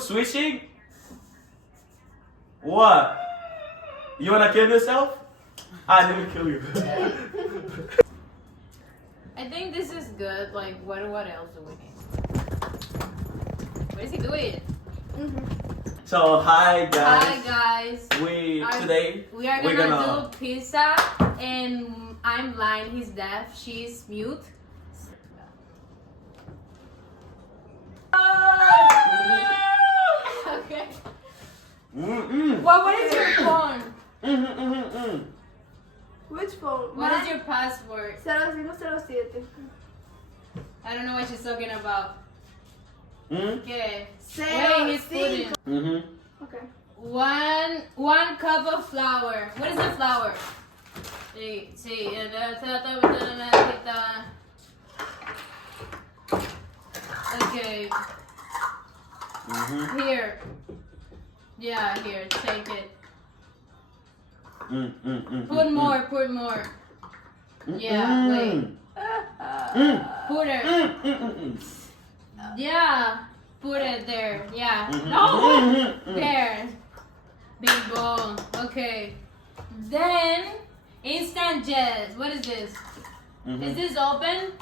switching? What? You wanna kill yourself? I didn't kill you. I think this is good. Like, what else do we need? What is he doing? So hi guys. Hi guys. Today we are gonna do pizza, and I'm blind. He's deaf. She's mute. Okay. What is your phone? Which phone? What is your password? 0507. I don't know what she's talking about. Okay. Wait, he's putting Okay. one cup of flour. What is the flour? Sí. Okay. Here. Yeah, here. Take it. Put more. Yeah, wait. Put it. Yeah. Put it there. Yeah. No. There. Big bowl. Okay. Then instant jazz. What is this? Is this open?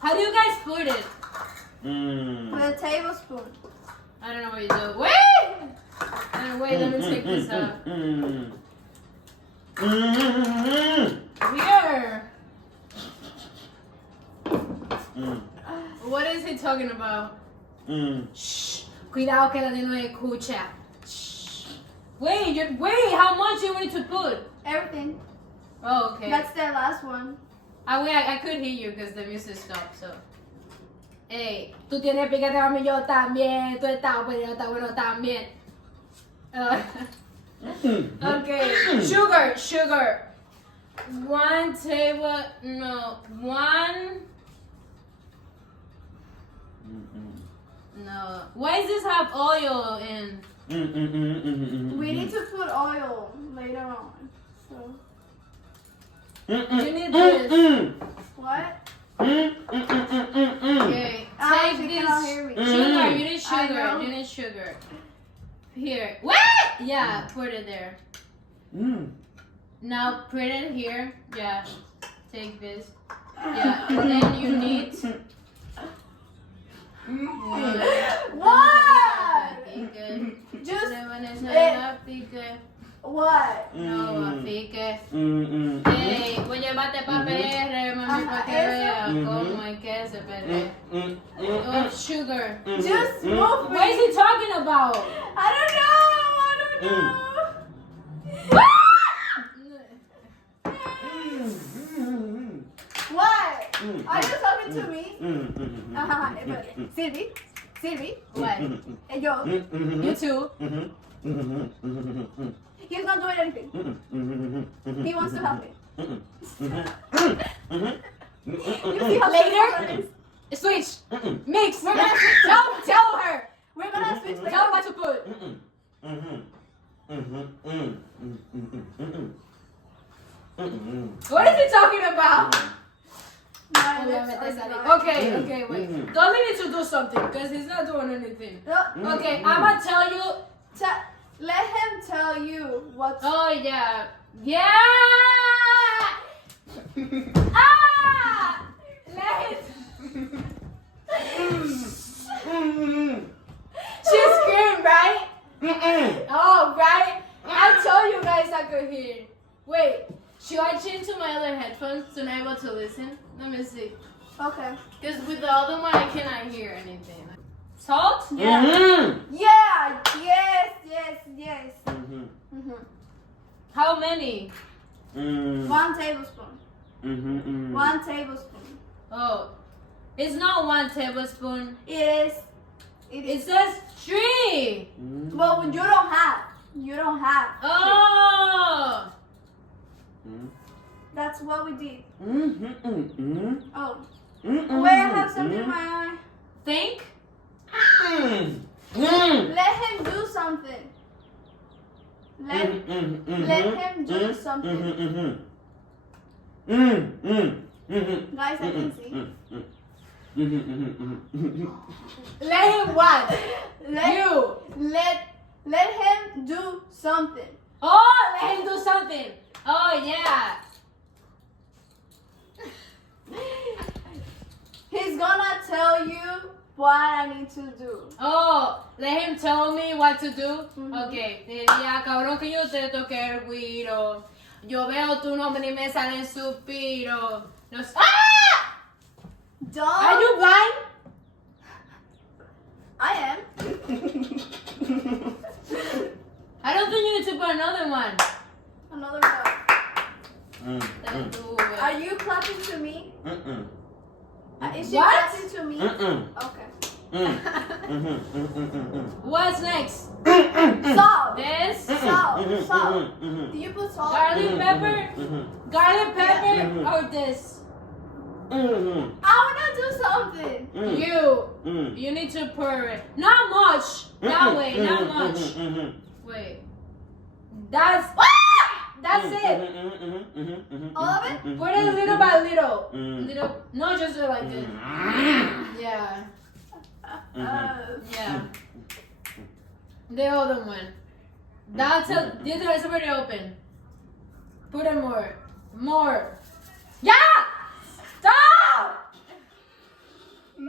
How do you guys put it? With a tablespoon. I don't know what you do. Wait! Wait, let me take this out. Here. What is he talking about? Shh. Cuidado que nadie no escucha. Shh. Wait, how much you want to put? Everything. Oh, okay. That's the last one. I could hear you because the music stopped, so. Hey, tú tienes piquete a mí, yo también. Tú estás bueno también. Okay, sugar. 1 table, no. Why does this have oil in? We need to put oil later on. So. You need this. What? Okay, take she this. cannot hear me. Sugar, you need I know. sugar. Here. What? Yeah, put it there. Now put it here. Yeah. Take this. Yeah, and then you need. What? Just what? No, pique. Hey, voy a llevarte pa' PR, mami, pa' que vea cómo hay que se perder. Oh, sugar. Just move What is me. he talking about? I don't know. What? Are you talking to me? Sylvie. What? And yo. You too? He's not doing anything. He wants to help me. You see how Later? simple it is? Switch. Mix. We're gonna switch. Tell her. We're gonna switch later. Tell her what to put. What is he talking about? My lips are dry. Okay, wait. Dolly needs to do something because he's not doing anything. No, Okay, I'm gonna tell you. let him tell you what's. Oh yeah, ah! Let it. She screamed, right? Oh, right. I told you guys I could hear. Wait, should I change to my other headphones to be able to listen? Let me see. Okay. Because with the other one, I cannot hear anything. Salt? Yeah. Yeah. Yes. How many? 1 tablespoon. 1 tablespoon. Oh, it's not 1 tablespoon. It It says 3. Well, you don't have. Oh. That's what we did. Oh. Wait, I have something in my eye. Think? Let him do something. Let him do something. Guys, I can see. Let him what? Let Oh, let him tell me what to do. Okay. Diría, cabrón, que yo te toqué el guiro. Yo veo tu nombre y me salen suspiros. Los... ¡Ah! Dog. Are you blind? I am. I don't think you need to put another one. Another dog. Let's do it. Are you clapping to me? Is she What? clapping to me? Okay. What's next? Salt. This? Salt. Salt. Do you put salt? Garlic pepper? Garlic pepper or this? I wanna do something. You need to pour it. Not much. That way, not much. Wait. That's it. All of it? Put it little by little. Little. No, just do it like this. Yeah. Yeah. The other one. This one is already open. Put it more. More. Yeah! Stop! Oh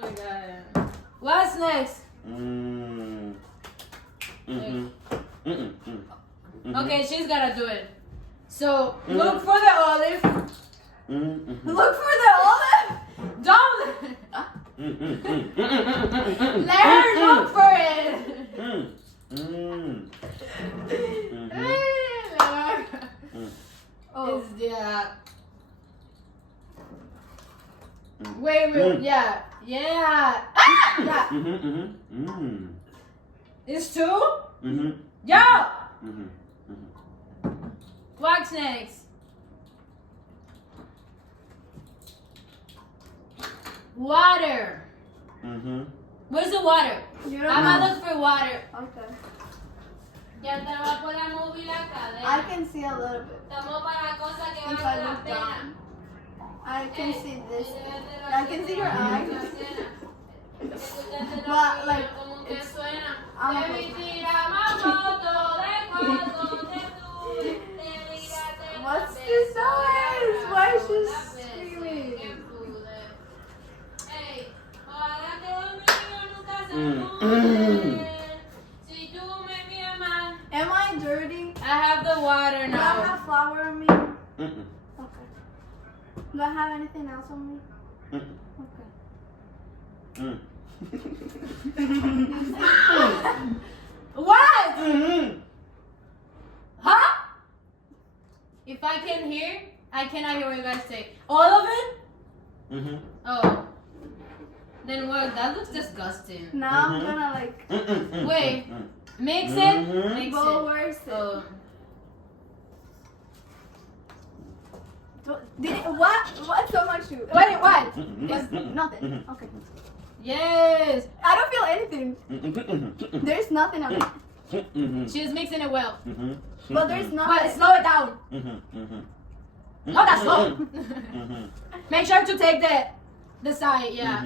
my god. What's next? Okay, she's gotta do it. So, look for the olive. Look for the olive. Don't let her look for it. Oh. Is that? Wait, yeah. Yeah. Ah! Yeah. It's two? Yo! What's next? Water. Where's the water? You don't I'm know. gonna look for water. Okay. Ya te voy a poner a mover la cadera. I can see a little bit. Estamos para cosas que If valen I la look pena. down. I can see this. I can see your eyes. But like, it's, I'm a What's this noise? Why is she screaming? Am I dirty? I have the water Do I now. have flour on me? Okay. Do I have anything else on me? Okay. What? Huh? If I can hear, I cannot hear what you guys say. All of it? Oh. Then what? That looks disgusting. Now I'm gonna like. Wait. Mix it? Mix But it. where's it? Oh. What? What's on my shoe? Wait, what? It's nothing. Okay. Yes. I don't feel anything. There's nothing on it. She's mixing it well. But there's But nothing. slow it down. Not that slow. Make sure to take the side, yeah.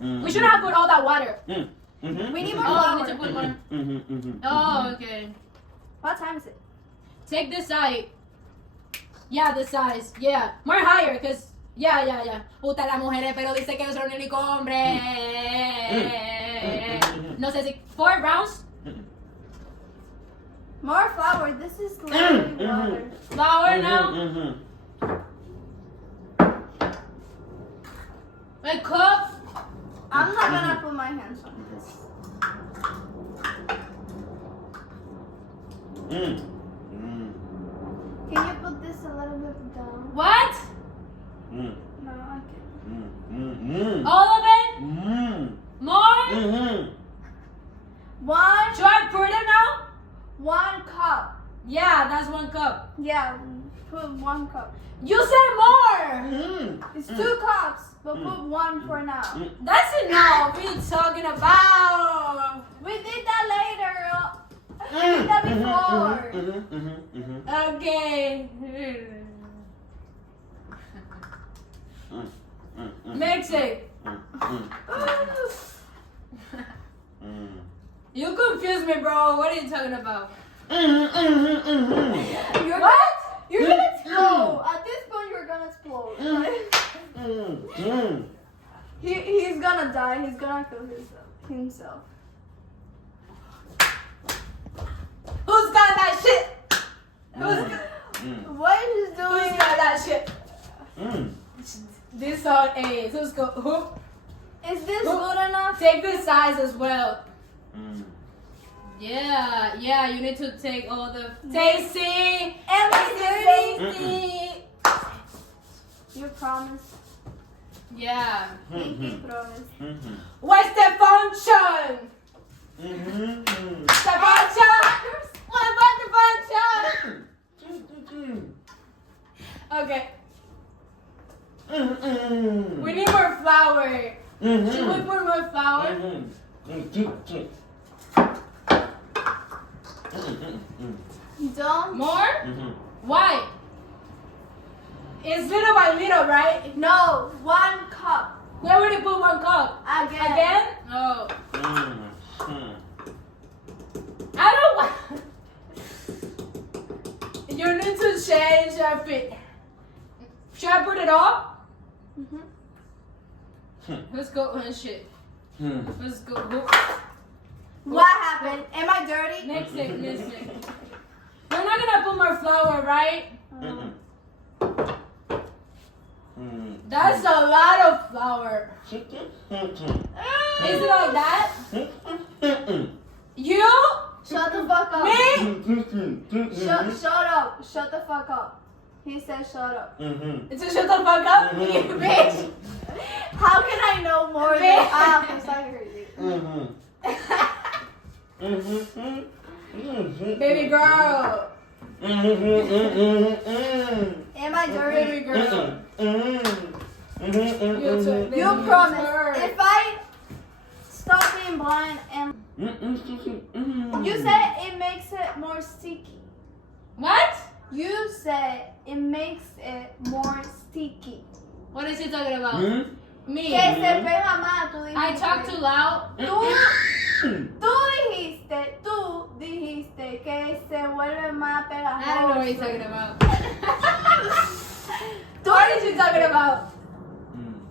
We shouldn't have put all that water. We need more Oh, we need to flour. put more. Oh, okay. What time is it? Take this side. Yeah, the size. Yeah. More higher, because... Yeah. Puta las mujeres, pero dice que no son el único hombre. No sé si... 4 rounds? More flour. This is literally water. Flour now. A cup. I'm not gonna put my hands on this. Can you put this a little bit down? What? No, I can't. All of it? More? One, Should I pour it now? 1 cup. Yeah, that's 1 cup. Yeah, put 1 cup. You said more. It's 2 cups, but put 1 for now. That's enough. What are you talking about? We did that later. We did that before. Okay. Mix it. You confuse me, bro. What are you talking about? You're What? You're gonna explode. At this point, you're gonna explode. He's gonna die. He's gonna kill himself. Who's got that shit? What is he doing? Who's got that shit? Mm. This song is. Who's go? Who? Is this good enough? Take the size as well. Mm. Yeah, yeah. You need to take all the tasty. Am I Tasty. You promise. Yeah. Pinky promise. Mhm. What's the function? Mhm. The function. What about the function? Okay. We need more flour. Should we put more flour? Don't. More? Why? It's little by little, right? No. 1 cup. We already put 1 cup. Again. Again? No. I don't want. You need to change your feet. Should I put it all? Mhm. Let's go. Oh, shit. Let's go. What happened? Am I dirty? Next thing, next thing. We're not gonna put more flour, right? That's a lot of flour. Is it like that? You? Shut the fuck up. Me? Shut up. Shut the fuck up. He said shut up. It's a shut the fuck up, you bitch. How can I know more than I'm so crazy. Baby girl. Am I dirty? Baby girl. You promise. If I stop being blind and you said it makes it more sticky. What? You said it makes it more sticky. What is he talking about? Me. Que se pega más. Tú dijiste. I talk too loud. Tú dijiste que se vuelve más pegajoso. I don't know what he's talking about. What is he talking about?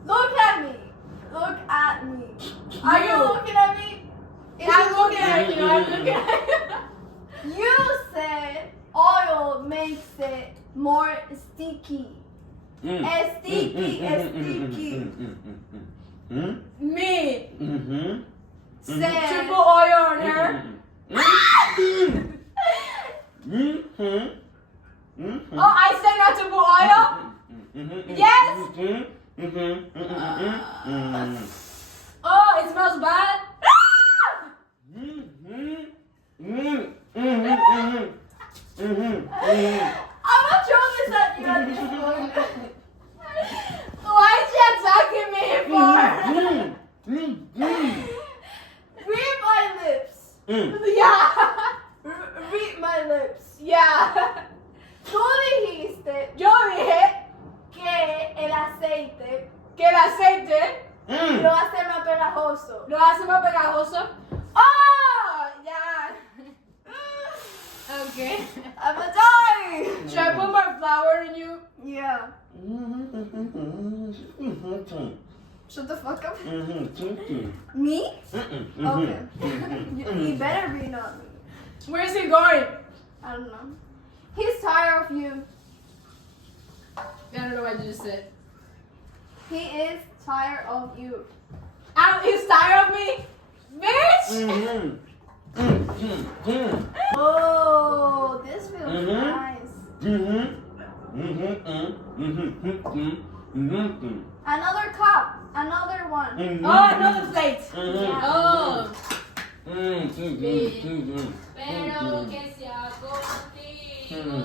Look at me. Look at me. Are you looking at me? I'm looking at you. I'm looking at you. You said oil makes it more sticky. Sticky. Me. Said. Triple oil on her. Oh, I said not to put oil? Yes? Oh, it smells bad? I'm gonna throw this at you at this point. Why is she attacking me for? Read my lips. Yeah. Read my lips. Yeah. Tú dijiste Yo dije que el aceite que el aceite lo hace más pegajoso. lo hace más pegajoso. Oh, yeah. Okay. I'm gonna die. Should I put more flour in you? Yeah. Shut the fuck up. Me? Okay. He better be not me. Where is he going? I don't know. He's tired of you. I don't know what you just said. He is tired of you. He's tired of me? Bitch! Oh, this feels nice. Another cup. Another one. Oh, another plate. Yeah. Oh. Pero que sea contigo.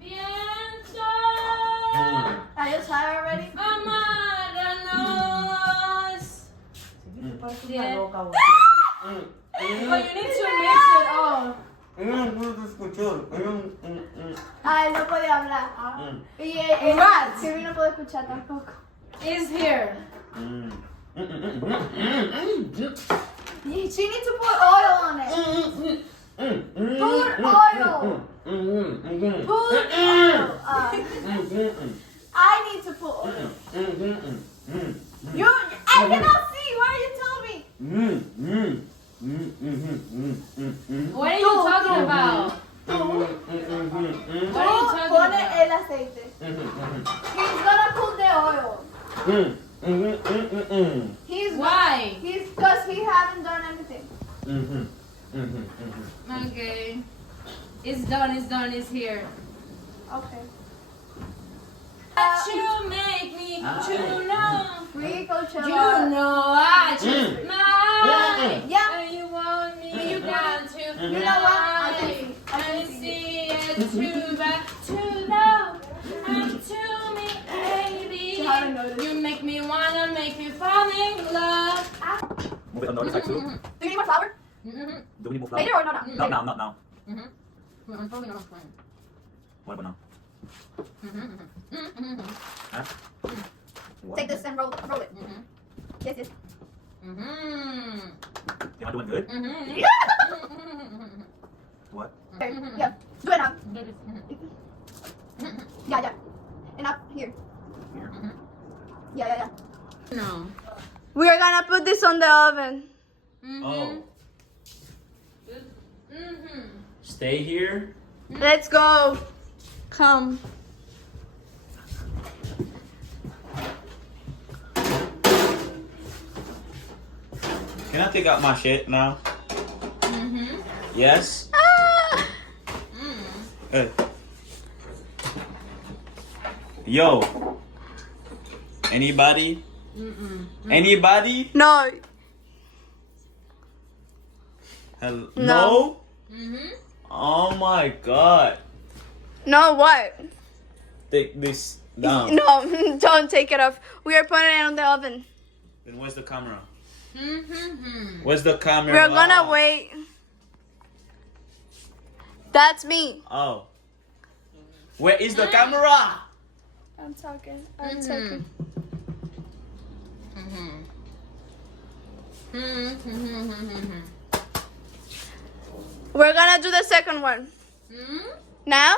Viento. Are you tired already? Amáranos. Yeah. loca, vos. But you need to mix it all. Ay, no podía hablar. Y What? Kirby no puede escuchar tampoco. Is here. She needs to put oil on it. Put oil. Put oil. I need to put oil. You What are you talking about? What are you talking Pone about? el aceite. He's gonna put the oil. Why? He's because he haven't done anything. Okay. It's done, it's here. Okay. But you make me to know. Free Coachella. You know I just might. Yeah. And you want me down to You know what? I and see it's true, but to love and to me, baby. You haven't noticed. You make me wanna make you fall in love. Move it on the other side too. Do you need more flour? Mm-hmm. Do we need more flour? Later or not? Not now, not now. I'm probably not fine. What about now? Huh? What? Take this and roll it. Yes, yes. Am I doing good? Mm-hmm. What? Okay. Yeah. Do it now. Yeah. And up here. Here. Yeah. No. We are gonna put this on the oven. Oh. Stay here. Let's go. Come. Can I take out my shit now? Yes? Hey. Yo. Anybody? Anybody? No. Hello? No. Oh my god. No, what? Take this down. No, don't take it off. We are putting it on the oven. Then where's the camera? Where's the camera? We're gonna wait. That's me. Oh. Where is the camera? I'm talking. I'm talking. We're gonna do the second one. Now?